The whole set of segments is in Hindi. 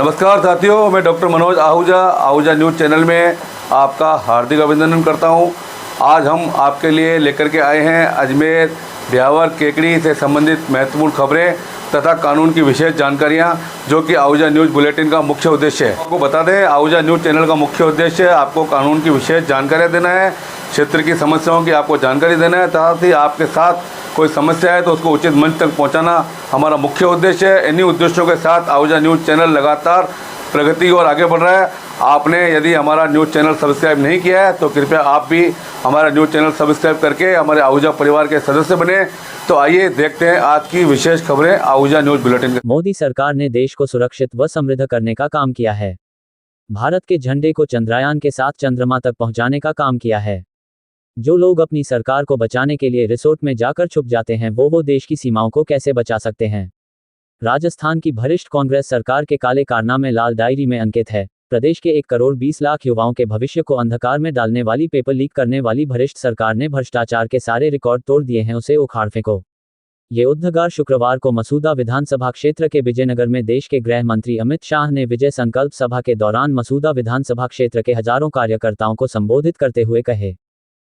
नमस्कार साथियों, मैं doctor Manoj Ahuja news channel में आपका हार्दिक अभिनंदन करता हूं। आज हम आपके लिए लेकर के आए हैं अजमेर ब्यावर केकड़ी से संबंधित महत्वपूर्ण खबरें तथा कानून की विशेष जानकारियां, जो कि आहूजा न्यूज़ बुलेटिन का मुख्य उद्देश्य है। आपको बता दें, आहूजा न्यूज़ चैनल का मुख्य उद्देश्य आपको कानून की विशेष जानकारियाँ देना है, क्षेत्र की समस्याओं की आपको जानकारी देना है, साथ ही आपके साथ कोई समस्या है तो उसको उचित मंच तक पहुंचाना हमारा मुख्य उद्देश्य है। इन्हीं उद्देश्यों के साथ आहूजा न्यूज़ चैनल लगातार प्रगति और आगे बढ़ रहा है। आपने यदि हमारा न्यूज़ चैनल सब्सक्राइब नहीं किया है तो कृपया आप भी हमारा न्यूज़ चैनल सब्सक्राइब करके हमारे आहूजा परिवार के सदस्य बने। तो आइए देखते हैं आज की विशेष खबरें आहूजा न्यूज़ बुलेटिन। मोदी सरकार ने देश को सुरक्षित व समृद्ध करने का काम किया है। भारत के झंडे को चंद्रयान के साथ चंद्रमा तक पहुंचाने का काम किया है। जो लोग अपनी सरकार को बचाने के लिए रिसोर्ट में जाकर छुप जाते हैं, वो देश की सीमाओं को कैसे बचा सकते हैं। राजस्थान की भ्रष्ट कांग्रेस सरकार के काले कारनामे लाल डायरी में अंकित है। प्रदेश के 1 करोड़ 20 लाख युवाओं के भविष्य को अंधकार में डालने वाली, पेपर लीक करने वाली भ्रष्ट सरकार ने भ्रष्टाचार के सारे रिकॉर्ड तोड़ दिए हैं, उसे उखाड़ फेंको। ये उद्गार शुक्रवार को मसूदा विधानसभा क्षेत्र के विजयनगर में देश के गृह मंत्री अमित शाह ने विजय संकल्प सभा के दौरान मसूदा विधानसभा क्षेत्र के हजारों कार्यकर्ताओं को संबोधित करते हुए कहे।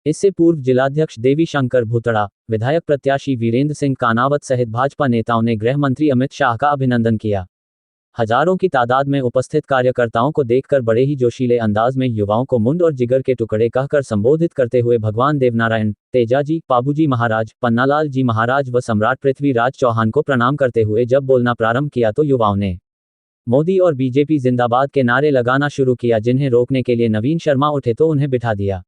इससे पूर्व जिलाध्यक्ष देवी शंकर भूतड़ा, विधायक प्रत्याशी वीरेंद्र सिंह कानावत सहित भाजपा नेताओं ने गृह मंत्री अमित शाह का अभिनंदन किया। हजारों की तादाद में उपस्थित कार्यकर्ताओं को देखकर बड़े ही जोशीले अंदाज में युवाओं को मुंड और जिगर के टुकड़े कहकर संबोधित करते हुए भगवान देवनारायण, तेजाजी, पाबूजी महाराज, पन्नालाल जी महाराज व सम्राट पृथ्वीराज चौहान को प्रणाम करते हुए जब बोलना प्रारंभ किया तो युवाओं ने मोदी और बीजेपी जिंदाबाद के नारे लगाना शुरू किया। जिन्हें रोकने के लिए नवीन शर्मा उठे तो उन्हें बिठा दिया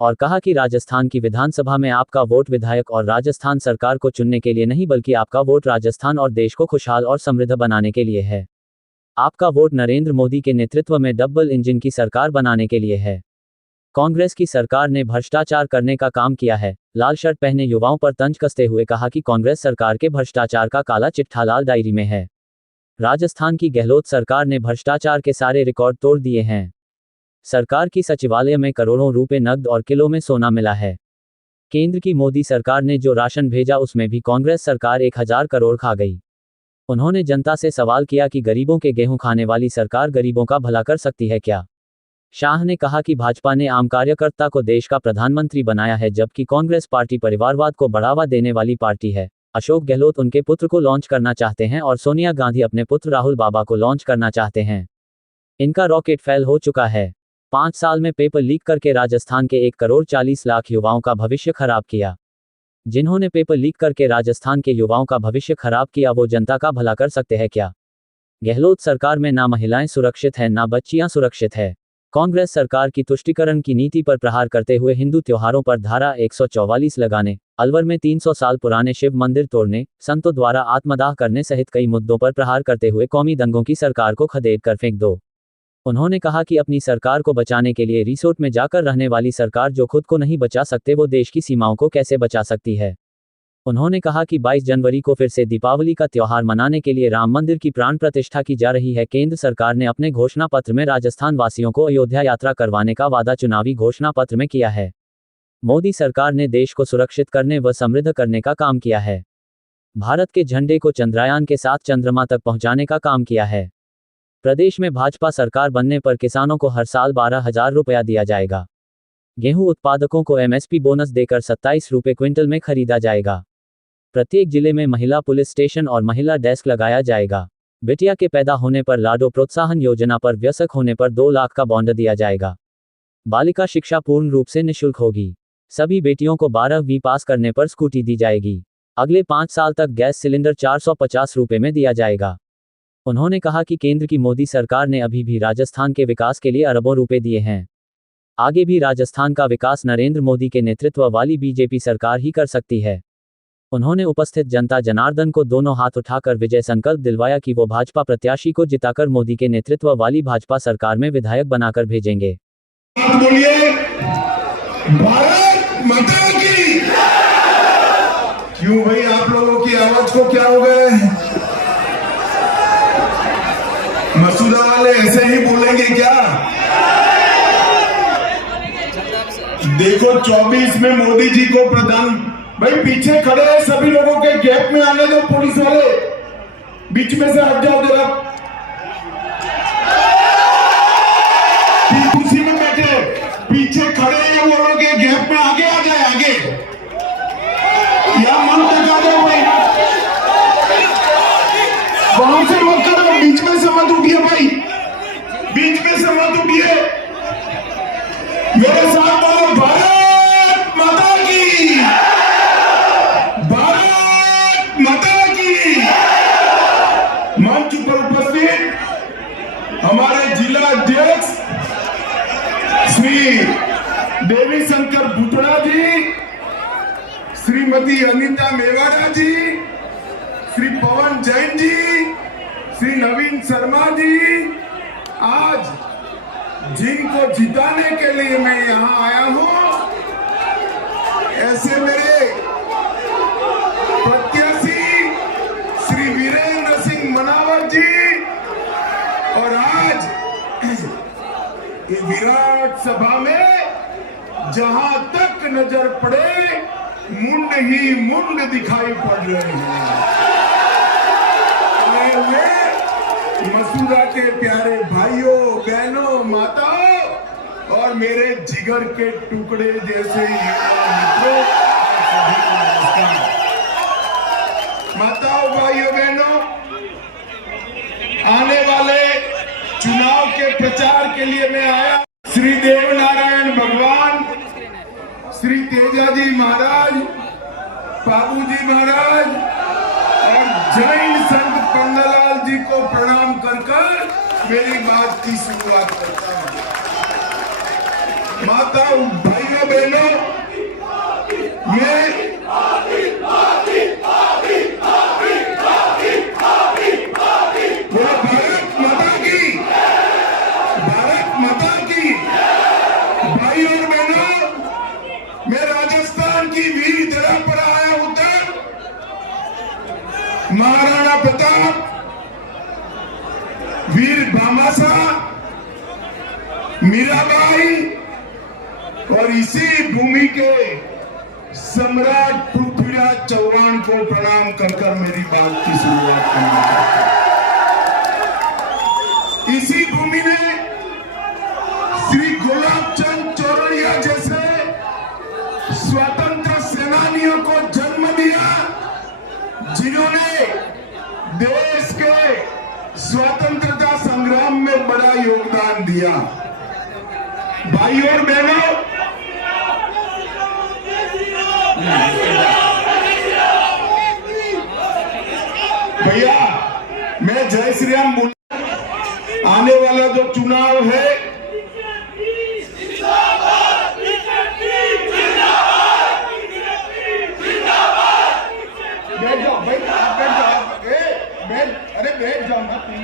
और कहा कि राजस्थान की विधानसभा में आपका वोट विधायक और राजस्थान सरकार को चुनने के लिए नहीं, बल्कि आपका वोट राजस्थान और देश को खुशहाल और समृद्ध बनाने के लिए है। आपका वोट नरेंद्र मोदी के नेतृत्व में डबल इंजन की सरकार बनाने के लिए है। कांग्रेस की सरकार ने भ्रष्टाचार करने का काम किया है। लाल शर्ट पहने युवाओं पर तंज कसते हुए कहा कि कांग्रेस सरकार के भ्रष्टाचार का काला चिट्ठा लाल डायरी में है। राजस्थान की गहलोत सरकार ने भ्रष्टाचार के सारे रिकॉर्ड तोड़ दिए हैं। सरकार की सचिवालय में करोड़ों रुपए नकद और किलो में सोना मिला है। केंद्र की मोदी सरकार ने जो राशन भेजा उसमें भी कांग्रेस सरकार 1000 करोड़ खा गई। उन्होंने जनता से सवाल किया कि गरीबों के गेहूं खाने वाली सरकार गरीबों का भला कर सकती है क्या। शाह ने कहा कि भाजपा ने आम कार्यकर्ता को देश का प्रधानमंत्री बनाया है, जबकि कांग्रेस पार्टी परिवारवाद को बढ़ावा देने वाली पार्टी है। अशोक गहलोत उनके पुत्र को लॉन्च करना चाहते हैं और सोनिया गांधी अपने पुत्र राहुल बाबा को लॉन्च करना चाहते हैं। इनका रॉकेट फेल हो चुका है। 5 साल में पेपर लीक करके राजस्थान के 1 करोड़ 40 लाख युवाओं का भविष्य खराब किया। जिन्होंने पेपर लीक करके राजस्थान के युवाओं का भविष्य खराब किया, वो जनता का भला कर सकते हैं क्या। गहलोत सरकार में ना महिलाएं सुरक्षित हैं, ना बच्चियां सुरक्षित है। कांग्रेस सरकार की तुष्टीकरण की नीति पर प्रहार करते हुए हिंदू त्योहारों पर धारा 144 लगाने, अलवर में 300 साल पुराने शिव मंदिर तोड़ने, संतों द्वारा आत्मदाह करने सहित कई मुद्दों पर प्रहार करते हुए कौमी दंगों की सरकार को खदेड़ कर फेंक दो। उन्होंने कहा कि अपनी सरकार को बचाने के लिए रिसोर्ट में जाकर रहने वाली सरकार जो खुद को नहीं बचा सकते, वो देश की सीमाओं को कैसे बचा सकती है। उन्होंने कहा कि 22 जनवरी को फिर से दीपावली का त्योहार मनाने के लिए राम मंदिर की प्राण प्रतिष्ठा की जा रही है। केंद्र सरकार ने अपने घोषणा पत्र में राजस्थान वासियों को अयोध्या यात्रा करवाने का वादा चुनावी घोषणा पत्र में किया है। मोदी सरकार ने देश को सुरक्षित करने व समृद्ध करने का काम किया है। भारत के झंडे को चंद्रयान के साथ चंद्रमा तक पहुंचाने का काम किया है। प्रदेश में भाजपा सरकार बनने पर किसानों को हर साल 12,000 रुपया दिया जाएगा। गेहूं उत्पादकों को एमएसपी बोनस देकर 27 रुपये क्विंटल में खरीदा जाएगा। प्रत्येक जिले में महिला पुलिस स्टेशन और महिला डेस्क लगाया जाएगा। बेटिया के पैदा होने पर लाडो प्रोत्साहन योजना पर वयस्क होने पर 2 लाख का बॉन्ड दिया जाएगा। बालिका शिक्षा पूर्ण रूप से निःशुल्क होगी। सभी बेटियों को 12वीं पास करने पर स्कूटी दी जाएगी। अगले 5 साल तक गैस सिलेंडर 450 रुपये में दिया जाएगा। उन्होंने कहा कि केंद्र की मोदी सरकार ने अभी भी राजस्थान के विकास के लिए अरबों रुपए दिए हैं। आगे भी राजस्थान का विकास नरेंद्र मोदी के नेतृत्व वाली बीजेपी सरकार ही कर सकती है। उन्होंने उपस्थित जनता जनार्दन को दोनों हाथ उठाकर विजय संकल्प दिलवाया कि वो भाजपा प्रत्याशी को जिताकर मोदी के नेतृत्व वाली भाजपा सरकार में विधायक बनाकर भेजेंगे। बोलिए भारत माता की। क्यों भाई, आप लोगों की आवाज को क्या हो गया है? मसूदा वाले ऐसे ही बोलेंगे क्या? देखो 24 में मोदी जी को प्रधान, भाई पीछे खड़े हैं सभी लोगों के गैप में आने दो, पुलिस वाले बीच में से हट जाओ जरा। हमारे जिला अध्यक्ष श्री देवी शंकर बुटड़ा जी, श्रीमती अनीता मेवाड़ा जी, श्री पवन जैन जी, श्री नवीन शर्मा जी, आज जिनको जिताने के लिए मैं यहाँ आया हूँ, ऐसे मेरे प्रत्याशी श्री वीरेंद्र सिंह मनावर जी, और आज ये विराट सभा में जहां तक नजर पड़े मुंड ही मुंड दिखाई पड़ रहे हैं। आए हुए मसूरा के प्यारे भाइयों, बहनों, माताओं और मेरे जिगर के टुकड़े जैसे मित्रों, माताओं, भाइयों, बहनों, आने वाले चुनाव के प्रचार के लिए मैं आया। श्री देव नारायण भगवान, श्री तेजाजी महाराज, बाबूजी महाराज और जैन संत पंडालाल जी को प्रणाम कर मेरी बात की शुरुआत करता हूँ। माताओं, भाइयों, बहनों, मैं महाराणा प्रताप, वीर भामाशाह, मीराबाई और इसी भूमि के सम्राट पृथ्वीराज चौहान को प्रणाम कर मेरी बात की शुरुआत करना चाहता हूं। इसी भूमि ने श्री गुलाब चंद चौरड़िया जैसे स्वतंत्र सेनानियों को जन्म दिया, जिन्होंने देश के स्वतंत्रता संग्राम में बड़ा योगदान दिया। भाइयों और बहनों, भैया मैं जय श्री राम बोल, आने वाला जो चुनाव है बैठ जाओ ना, तुम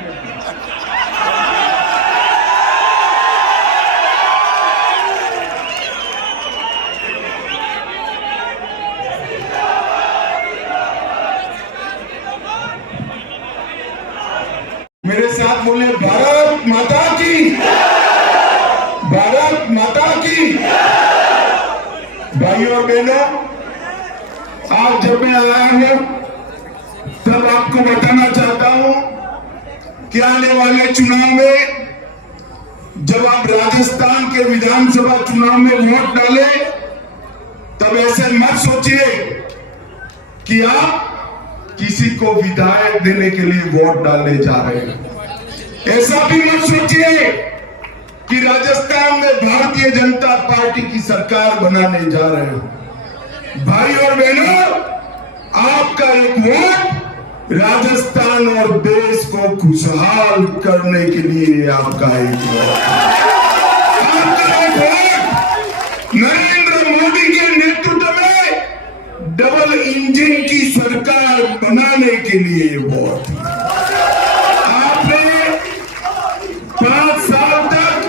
मेरे साथ बोले भारत माता की, भारत माता की। भाइयों और बहनों, आज जब मैं आया हूं तब आपको बताना चाहता हूं कि आने वाले चुनाव में जब आप राजस्थान के विधानसभा चुनाव में वोट डाले तब ऐसे मत सोचिए कि आप किसी को विधायक देने के लिए वोट डालने जा रहे हैं। ऐसा भी मत सोचिए कि राजस्थान में भारतीय जनता पार्टी की सरकार बनाने जा रहे हो। भाई और बहनों, आपका एक वोट राजस्थान और देश को खुशहाल करने के लिए आपका एक वोट नरेंद्र मोदी के नेतृत्व में डबल इंजन की सरकार बनाने के लिए वोट। आपने 5 साल तक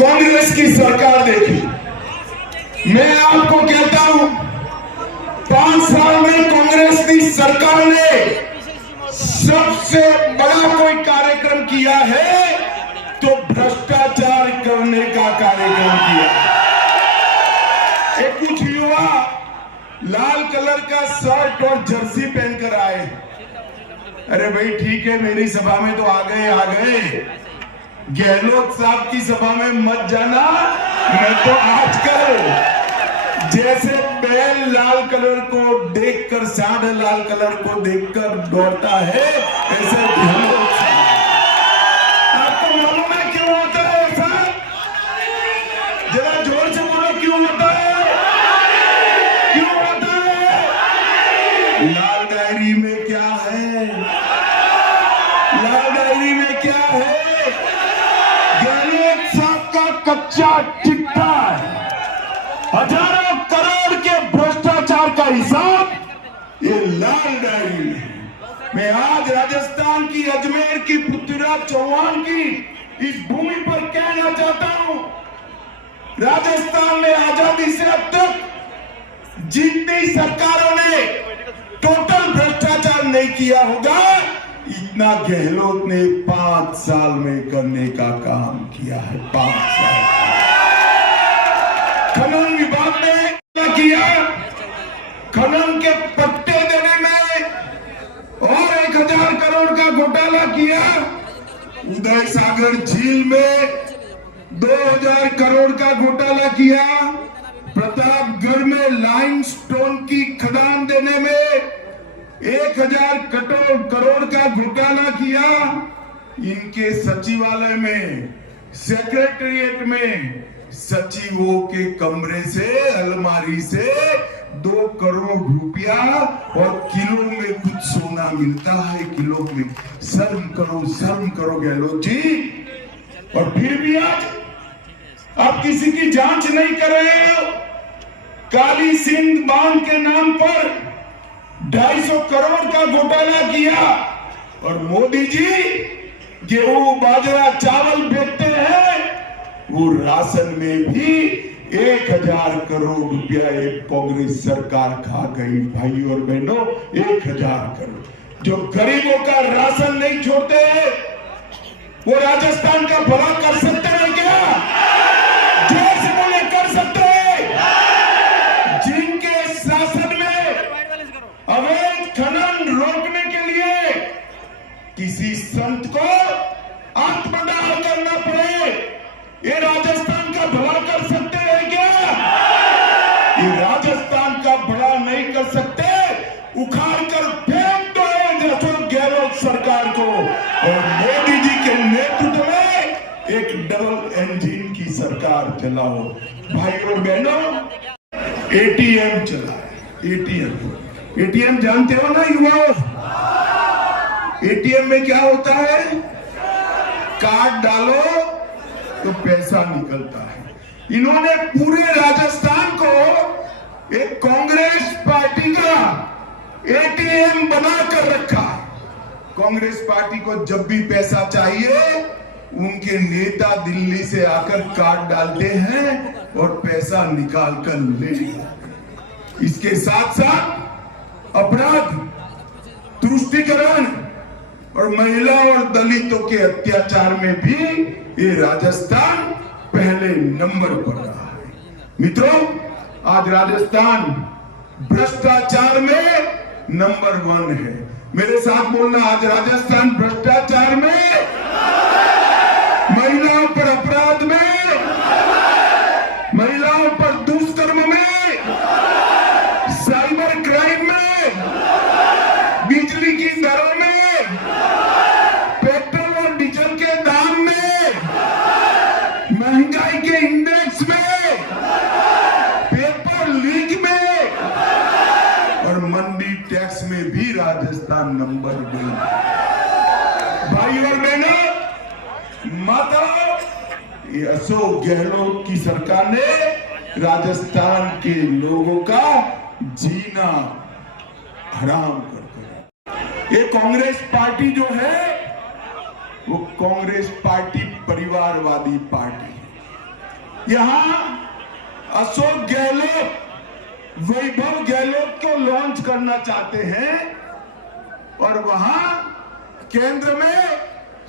कांग्रेस की सरकार देखी। मैं आपको कहता हूं 5 साल में कांग्रेस की सरकार ने सबसे बड़ा कोई कार्यक्रम किया है तो भ्रष्टाचार करने का कार्यक्रम किया। एक कुछ युवा लाल कलर का शर्ट और जर्सी पहनकर आए। अरे भाई ठीक है, मेरी सभा में तो आ गए। गहलोत साहब की सभा में मत जाना, मैं तो आजकल जैसे बैल लाल कलर को देखकर सांड लाल कलर को देखकर दौड़ता है, ऐसे आपको मालूम है क्यों होता है ऐसा? जरा जोर से बोलो, क्यों होता है? क्यों होता है? लाल डायरी में क्या है? लाल डायरी में क्या है? गहलोत साहब का कच्चा चिट्ठा है, हजारों करोड़ के भ्रष्टाचार का हिसाब ये लाल डायरी में। मैं आज राजस्थान की अजमेर की पृथ्वीराज चौहान की इस भूमि पर कहना चाहता हूं, राजस्थान में आजादी से अब तक जितनी सरकारों ने टोटल भ्रष्टाचार नहीं किया होगा, इतना गहलोत ने 5 साल में करने का काम किया है। 5 साल खनन विभाग ने क्या किया? खनन के पट्टे देने में और 1000 करोड़ का घोटाला किया। उदय सागर झील में 2000 करोड़ का घोटाला किया। प्रतापगढ़ में लाइमस्टोन की खदान देने में 1000 करोड़ का घोटाला किया। इनके सचिवालय में, सेक्रेटेरिएट में सचिवों के कमरे से, अलमारी से 2 करोड़ रुपया और किलो में कुछ सोना मिलता है, किलो में। शर्म करो गहलोत जी। और फिर भी आज आप किसी की जांच नहीं कर रहे हो। काली सिंध बांध के नाम पर 250 करोड़ का घोटाला किया और मोदी जी गेहूं, बाजरा, चावल बेचते हैं, वो राशन में भी 1000 करोड़ रुपया एक कांग्रेस सरकार खा गई। भाई और बहनों, 1000 करोड़। जो गरीबों का राशन नहीं छोड़ते हैं, वो राजस्थान का भला कर सकते हैं क्या? जोर से बोले, कर सकते हैं? जिनके शासन में अवैध खनन रोकने के लिए किसी संत को आत्मदाह करना पड़े, ये राजस्थान का भला कर सकते हैं क्या? ये राजस्थान का भला नहीं कर सकते, उखाड़ कर फेंक दो अशोक गहलोत सरकार को और मोदी जी के नेतृत्व में एक डबल इंजन की सरकार चलाओ। भाई और बहनों, एटीएम चला है। एटीएम जानते हो ना युवाओं? एटीएम में क्या होता है? कार्ड डालो तो पैसा निकलता है। इन्होंने पूरे राजस्थान को एक कांग्रेस पार्टी का एटीएम बनाकर रखा। कांग्रेस पार्टी को जब भी पैसा चाहिए, उनके नेता दिल्ली से आकर कार्ड डालते हैं और पैसा निकाल कर ले लेते। इसके साथ साथ अपराध, तुष्टीकरण और महिला और दलितों के अत्याचार में भी ये राजस्थान पहले नंबर पर रहा है। मित्रों, आज राजस्थान भ्रष्टाचार में नंबर 1 है। मेरे साथ बोलना, आज राजस्थान भ्रष्टाचार में, महिलाओं पर अपराध में, महिलाओं पर दुष्कर्म में, साइबर क्राइम में, बिजली की दरों में, पेट्रोल और डीजल के दाम में, महंगाई के इंडेक्स में, पेपर लीक में और मंडी टैक्स में भी राजस्थान नंबर 2। भाई और बहनों, माता, ये अशोक गहलोत की सरकार ने राजस्थान के लोगों का जीना हराम कर दिया। ये कांग्रेस पार्टी जो है, वो कांग्रेस पार्टी परिवारवादी पार्टी है। यहां अशोक गहलोत वैभव गहलोत को लॉन्च करना चाहते हैं और वहां केंद्र में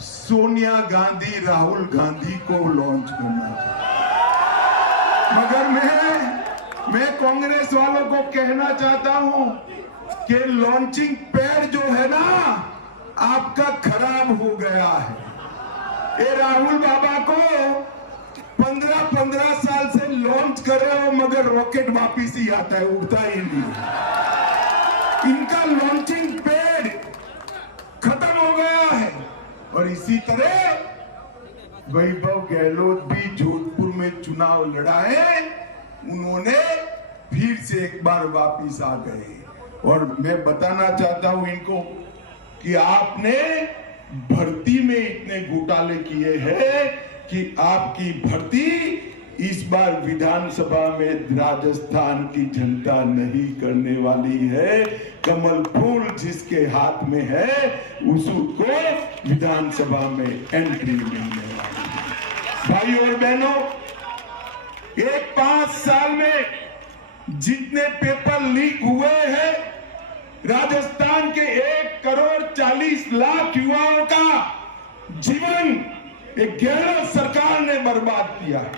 सोनिया गांधी, राहुल गांधी को लॉन्च करना चाहते। मगर मैं कांग्रेस वालों को कहना चाहता हूं कि लॉन्चिंग पैड जो है ना, आपका खराब हो गया है। ये राहुल बाबा को 15 साल से लॉन्च कर रहे हो मगर रॉकेट वापिस ही आता है, उड़ता ही नहीं। इनका लॉन्चिंग पैड खत्म हो गया है। और इसी तरह वैभव गहलोत भी जोधपुर में चुनाव लड़ाए, उन्होंने फिर से एक बार वापिस आ गए। और मैं बताना चाहता हूं इनको कि आपने भर्ती में इतने घोटाले किए हैं कि आपकी भर्ती इस बार विधानसभा में राजस्थान की जनता नहीं करने वाली है। कमल फूल जिसके हाथ में है उसको विधानसभा में एंट्री मिलने वाली है। भाई और बहनों, एक 5 साल में जितने पेपर लीक हुए हैं, राजस्थान के 1,40,00,000 युवाओं का जीवन एक गहलोत सरकार ने बर्बाद किया है।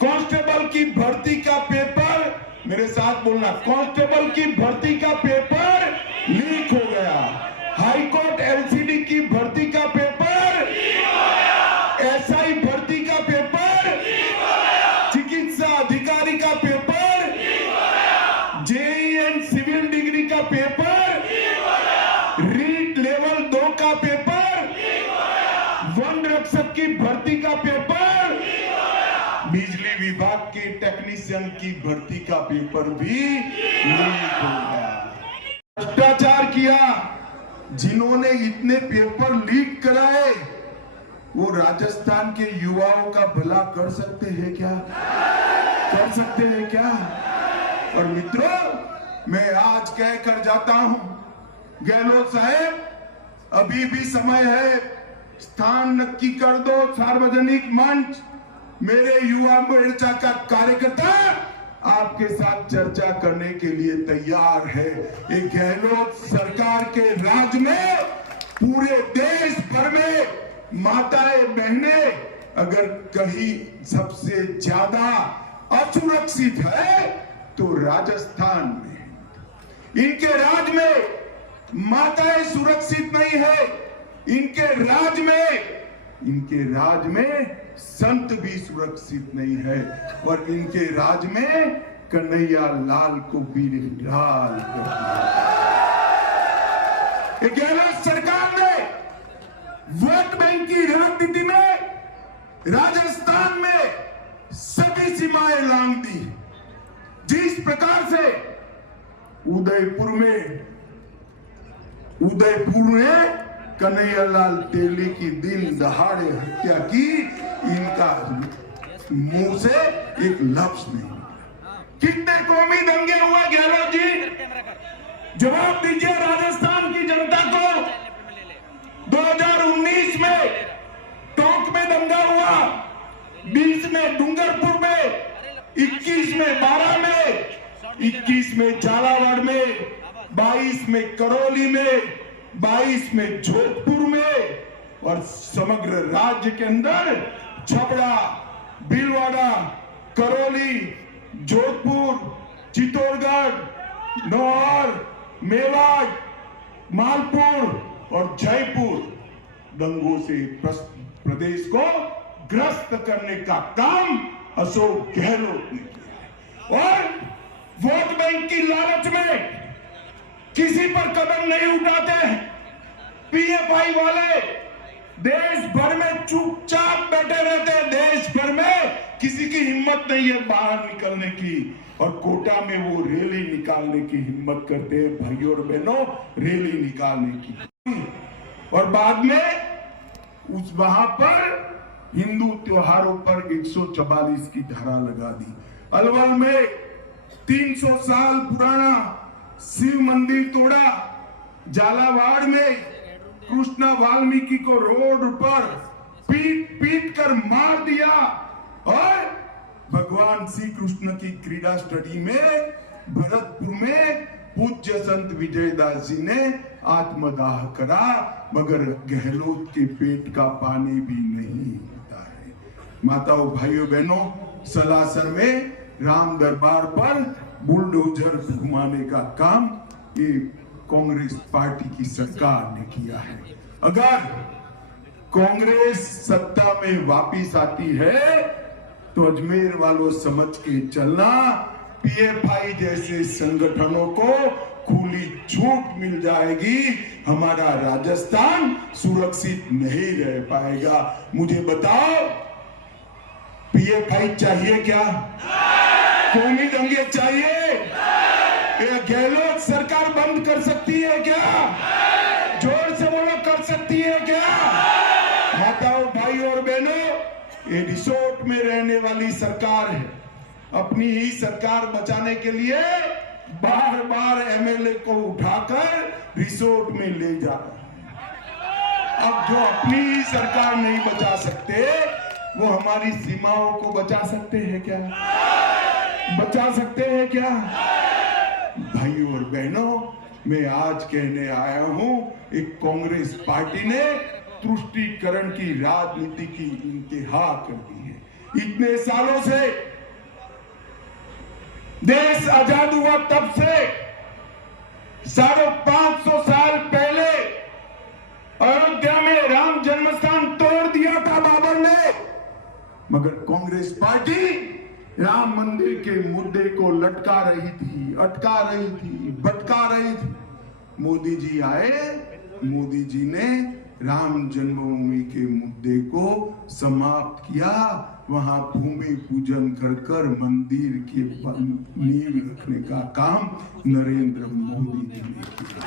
कांस्टेबल की भर्ती का पेपर, मेरे साथ बोलना, कांस्टेबल की भर्ती का पेपर लीक हो गया। हाईकोर्ट एलसीडी की भर्ती का पेपर लीक हो गया। एसआई भर्ती का पेपर लीक हो गया। चिकित्सा अधिकारी का पेपर लीक हो गया। जेईएन सिविल डिग्री का पेपर लीक हो गया। रीट लेवल 2 का पेपर लीक हो गया। वन रक्षक की भर्ती का पेपर लीक हो गया। बिजली विभाग के टेक्नीशियन की भर्ती का पेपर भी लीक हो गया। भ्रष्टाचार किया, जिन्होंने इतने पेपर लीक कराए वो राजस्थान के युवाओं का भला कर सकते हैं क्या? कर सकते हैं क्या? और मित्रों, मैं आज कह कर जाता हूं, गहलोत साहब अभी भी समय है, स्थान नक्की कर दो, सार्वजनिक मंच। मेरे युवा मोर्चा का कार्यकर्ता आपके साथ चर्चा करने के लिए तैयार है। ये गहलोत सरकार के राज में पूरे देश भर में माताएं बहनें अगर कहीं सबसे ज्यादा असुरक्षित है तो राजस्थान में। इनके राज में माताएं सुरक्षित नहीं है। इनके राज में संत भी सुरक्षित नहीं है। और इनके राज में कन्हैया लाल को भी निढाल कर दिया। गहलोत सरकार ने वोट बैंक की राजनीति में राजस्थान में सभी सीमाएं लांघ दी। जिस प्रकार से उदयपुर ने कन्हैयालाल तेली की दिन दहाड़े हत्या की, इनका मुंह से एक लफ्ज नहीं। कितने कौमी दंगे हुए गहलोत जी, जवाब दीजिए राजस्थान की जनता को। 2019 में टोंक में दंगा हुआ, 20 में डूंगरपुर में, 21 में बारा में, 21 में झालावाड़ में, 22 में करौली में, 22 में जोधपुर में, और समग्र राज्य के अंदर छपरा, भीलवाड़ा, करौली, जोधपुर, चित्तौड़गढ़, नौहर, मेवाड़, मालपुर और जयपुर दंगों से प्रदेश को ग्रस्त करने का काम अशोक गहलोत ने किया है। और वोट बैंक की लालच में किसी पर कदम नहीं उठाते हैं। पीएफआई वाले देश भर में चुपचाप बैठे रहते हैं। देश भर में किसी की हिम्मत नहीं है बाहर निकलने की, और कोटा में वो रैली निकालने की हिम्मत करते हैं। भाइयों और बहनों, रैली निकालने की, और बाद में वहां पर हिंदू त्योहारों पर 144 की धारा लगा दी। अलवर में 300 साल पुराना शिव मंदिर तोड़ा। झालावाड़ में कृष्णा वाल्मीकि को रोड पर पीट कर मार दिया। और भगवान श्री कृष्ण की क्रीड़ा स्टडी में भरतपुर में पूज्य संत विजयदास जी ने आत्मदाह करा, मगर गहलोत के पेट का पानी भी नहीं होता है। माताओं, भाइयों, बहनों, सलासर में राम दरबार पर बुलडोजर घुमाने का काम ये कांग्रेस पार्टी की सरकार ने किया है। अगर कांग्रेस सत्ता में वापिस आती है तो अजमेर वालों समझ के चलना, पीएफआई जैसे संगठनों को खुली छूट मिल जाएगी, हमारा राजस्थान सुरक्षित नहीं रह पाएगा। मुझे बताओ, पीएफआई चाहिए क्या? कौमी दंगे चाहिए? ये गहलोत सरकार बंद कर सकती है क्या? जोर से बोलो, कर सकती है क्या? माताओं, भाई और बहनों, ये रिसोर्ट में रहने वाली सरकार है। अपनी ही सरकार बचाने के लिए बार बार एमएलए को उठाकर रिसोर्ट में ले जा रहा है। अब जो अपनी ही सरकार नहीं बचा सकते, वो हमारी सीमाओं को बचा सकते हैं क्या? बचा सकते हैं क्या? भाइयों और बहनों, मैं आज कहने आया हूं, एक कांग्रेस पार्टी ने तुष्टीकरण की राजनीति की इंतहा कर दी है। इतने सालों से देश आजाद हुआ, तब से 550 साल पहले अयोध्या में राम जन्मस्थान तोड़ दिया था बाबर ने, मगर कांग्रेस पार्टी राम मंदिर के मुद्दे को लटका रही थी, अटका रही थी, भटका रही थी। मोदी जी आए, मोदी जी ने राम जन्मभूमि के मुद्दे को समाप्त किया। वहां भूमि पूजन कर कर मंदिर के नींव रखने का काम नरेंद्र मोदी जी ने किया।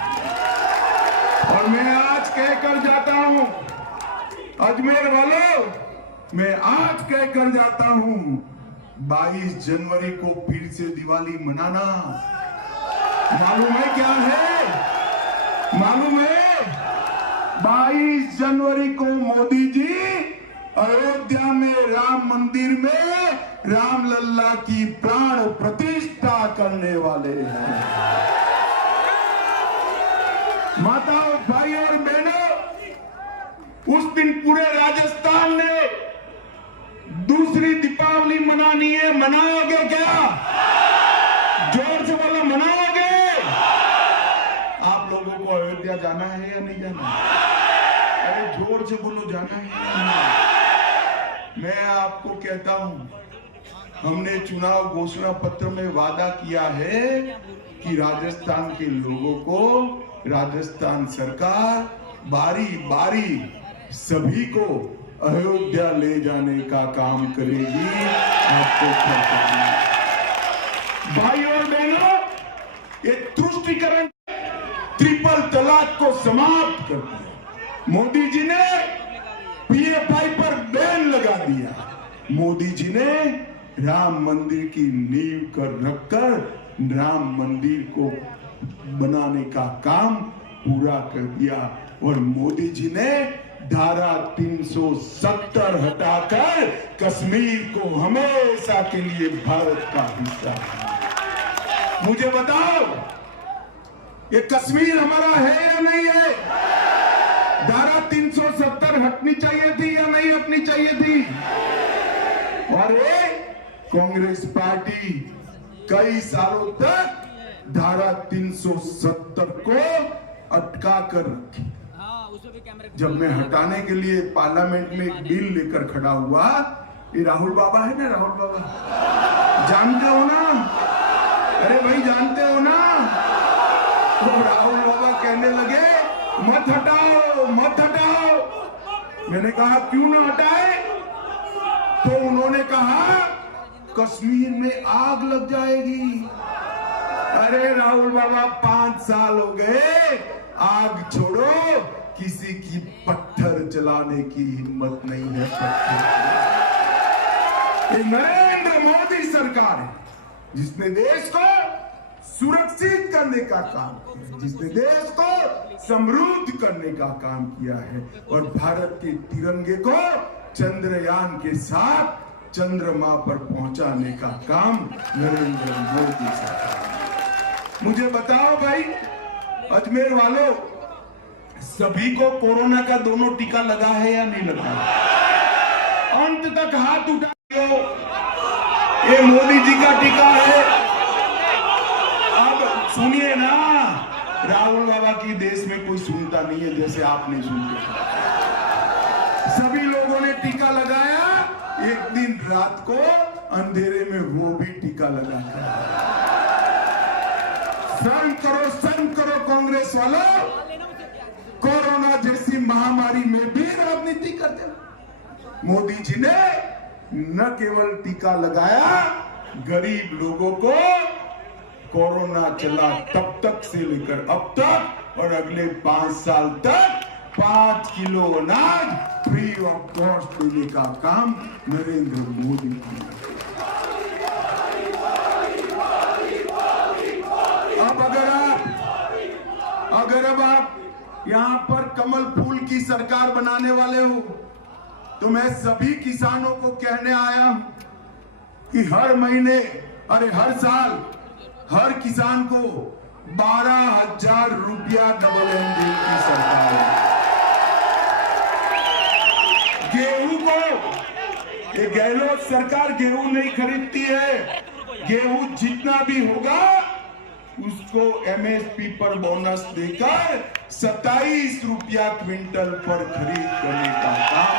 और मैं आज कहकर जाता हूं, अजमेर वालों, मैं आज कहकर जाता हूं, 22 जनवरी को फिर से दिवाली मनाना। मालूम है क्या है? मालूम है? 22 जनवरी को मोदी जी अयोध्या में राम मंदिर में रामलल्ला की प्राण प्रतिष्ठा करने वाले हैं। माताओं, भाई और बहनों, उस दिन पूरे राजस्थान ने दूसरी दीपावली मनानी है। मनाओगे क्या? जोर से बोलो, मनाओगे? आप लोगों को अयोध्या जाना है या नहीं जाना? अरे जोर से बोलो, जाना है या नहीं? मैं आपको कहता हूं, हमने चुनाव घोषणा पत्र में वादा किया है कि राजस्थान के लोगों को राजस्थान सरकार बारी बारी सभी को अयोध्या ले जाने का काम करेगी। आपको क्या करना है? भाई और बहनों, ये तुष्टीकरण, ट्रिपल तलाक को समाप्त कर दिया। मोदी जी ने पीएफआई पर बैन लगा दिया। मोदी जी ने राम मंदिर की नींव कर रखकर राम मंदिर को बनाने का काम पूरा कर दिया। और मोदी जी ने धारा 370 हटाकर कश्मीर को हमेशा के लिए भारत का हिस्सा। मुझे बताओ, ये कश्मीर हमारा है या नहीं है? धारा 370 हटनी चाहिए थी या नहीं हटनी चाहिए थी? और ये कांग्रेस पार्टी कई सालों तक धारा 370 को अटका कर रखी। जब मैं हटाने के लिए पार्लियामेंट में एक बिल लेकर खड़ा हुआ, ये राहुल बाबा है ना, राहुल बाबा जानते हो ना? अरे भाई जानते हो ना? तो राहुल बाबा कहने लगे, मत हटाओ, मत हटाओ। मैंने कहा क्यों ना हटाए? तो उन्होंने कहा कश्मीर में आग लग जाएगी। अरे राहुल बाबा, 5 साल हो गए, आग छोड़ो, किसी की पत्थर जलाने की हिम्मत नहीं है। ये नरेंद्र मोदी सरकार है जिसने देश को सुरक्षित करने का काम किया, जिसने देश को समृद्ध करने का काम किया है। और भारत के तिरंगे को चंद्रयान के साथ चंद्रमा पर पहुंचाने का काम नरेंद्र मोदी सरकार। मुझे बताओ भाई, अजमेर वालों, सभी को कोरोना का दोनों टीका लगा है या नहीं लगा? अंत तक हाथ उठाओ, ये मोदी जी का टीका है। अब सुनिए ना, राहुल बाबा की देश में कोई सुनता नहीं है, जैसे आप नहीं सुनते। सभी लोगों ने टीका लगाया, एक दिन रात को अंधेरे में वो भी टीका लगा कर शर्म करो कांग्रेस वालों, कोरोना जैसी महामारी में भी राजनीति करते हो। मोदी जी ने न केवल टीका लगाया, गरीब लोगों को कोरोना चला तब तक से लेकर अब तक और अगले 5 साल तक 5 किलो अनाज फ्री ऑफ कॉस्ट देने का काम नरेंद्र मोदी ने। अब आप यहाँ पर कमल फूल की सरकार बनाने वाले हो, तो मैं सभी किसानों को कहने आया हूं कि हर महीने, अरे हर साल हर किसान को 12,000 रुपया डबल इंजन की सरकार है। गेहूं को ये गहलोत सरकार गेहूं नहीं खरीदती है, गेहूं जितना भी होगा उसको एमएसपी पर बोनस देकर 27 रुपया क्विंटल पर खरीद करने का काम।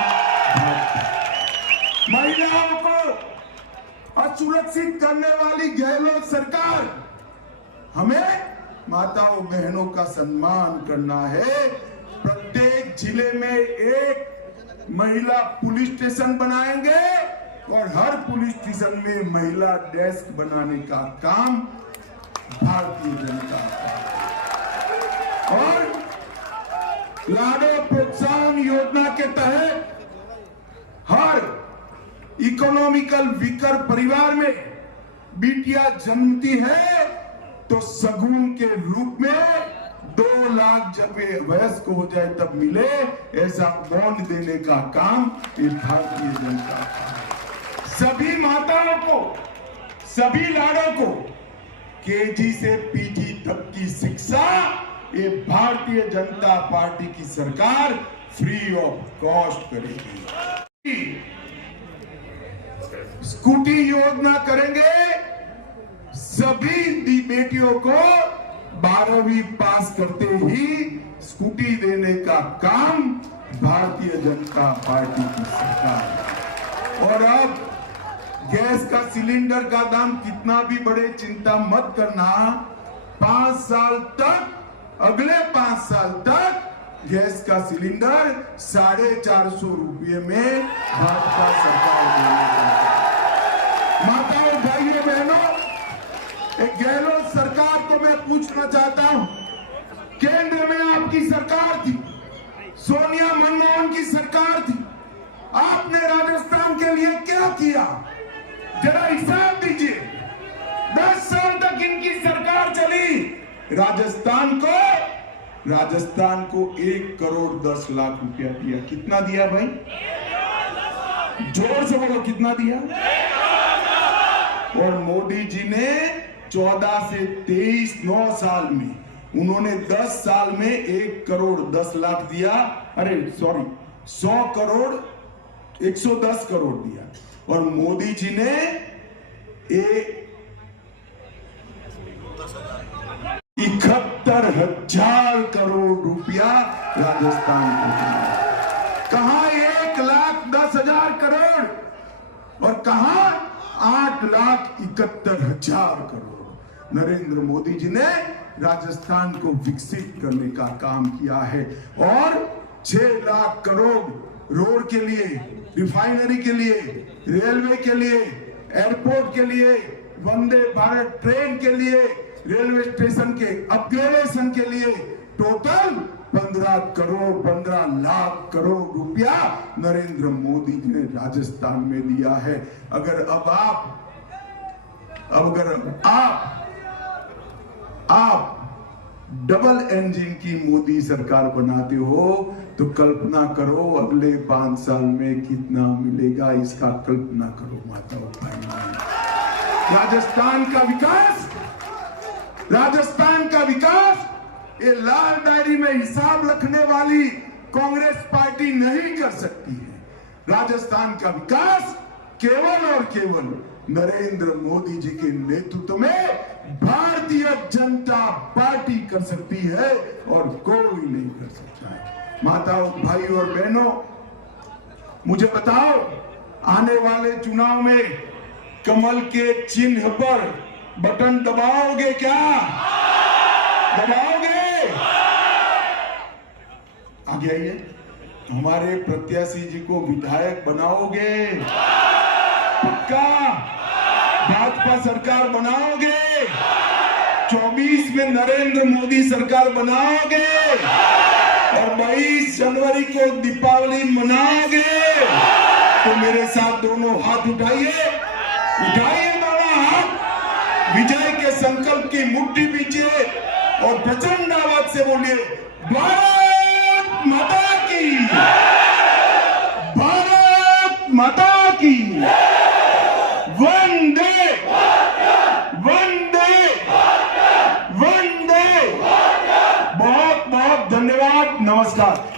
महिलाओं को असुरक्षित करने वाली गहलोत सरकार, हमें माताओं बहनों का सम्मान करना है। प्रत्येक जिले में एक महिला पुलिस स्टेशन बनाएंगे और हर पुलिस स्टेशन में महिला डेस्क बनाने का काम भारतीय जनता और लाडो प्रोत्साहन योजना के तहत हर इकोनॉमिकल वीकर परिवार में बेटियां जन्मती है तो सगुन के रूप में 2 लाख जब वे वयस्क हो जाए तब मिले, ऐसा बॉन्ड देने का काम ये भारतीय जनता का। सभी माताओं को, सभी लाड़ों को केजी से पीजी तक की शिक्षा ये भारतीय जनता पार्टी की सरकार फ्री ऑफ कॉस्ट करेगी। स्कूटी योजना करेंगे, सभी बेटियों को 12वीं पास करते ही स्कूटी देने का काम भारतीय जनता पार्टी की सरकार। और अब गैस का सिलेंडर का दाम कितना भी बढ़े चिंता मत करना, 5 साल तक, अगले 5 साल तक गैस का सिलेंडर 450 रुपये में भाजपा सरकार देगी। माताओं भाइयों बहनों, एक गहलोत सरकार को मैं पूछना चाहता हूं, केंद्र में आपकी सरकार थी, सोनिया मनमोहन की सरकार थी, आपने राजस्थान के लिए क्या किया? जरा हिसाब दीजिए। 10 साल तक इनकी सरकार चली, राजस्थान को 1 करोड़ 10 लाख रुपया दिया। कितना दिया भाई? जोर से बोलो, कितना दिया? और मोदी जी ने 14 से 23 9 साल में उन्होंने 10 साल में 1 करोड़ 10 लाख दिया, अरे सॉरी 100 करोड़ 110 करोड़ दिया। और मोदी जी ने 71,000 करोड़ रुपया राजस्थान को दिया। कहां 1,10,000 करोड़ और कहां 8,71,000 करोड़। नरेंद्र मोदी जी ने राजस्थान को विकसित करने का काम किया है और 6 लाख करोड़ रोड के लिए, रिफाइनरी के लिए, रेलवे के लिए, एयरपोर्ट के लिए, वंदे भारत ट्रेन के लिए, रेलवे स्टेशन के अपग्रेडेशन के लिए टोटल 15 लाख करोड़ रुपया नरेंद्र मोदी जी ने राजस्थान में दिया है। अगर आप डबल इंजन की मोदी सरकार बनाते हो तो कल्पना करो अगले 5 साल में कितना मिलेगा, इसका कल्पना करो माताओं भाइयों। राजस्थान का विकास ये लाल डायरी में हिसाब रखने वाली कांग्रेस पार्टी नहीं कर सकती है। राजस्थान का विकास केवल और केवल नरेंद्र मोदी जी के नेतृत्व में भारतीय जनता पार्टी कर सकती है और कोई नहीं कर सकता है। माताओं भाइयों और बहनों, मुझे बताओ आने वाले चुनाव में कमल के चिन्ह पर बटन दबाओगे क्या? दबाओगे? आगे आइए। हमारे प्रत्याशी जी को विधायक बनाओगे? पक्का? भाजपा सरकार बनाओगे? 24 में नरेंद्र मोदी सरकार बनाओगे और 22 जनवरी को दीपावली मनाओगे? तो मेरे साथ दोनों हाथ उठाइए, उठाइए दोनों हाथ, विजय के संकल्प की मुट्ठी पीछे और प्रचंड आवाज से बोलिए, भारत माता की, भारत माता की, वंदे वंदे वंदे। बहुत बहुत धन्यवाद, नमस्कार।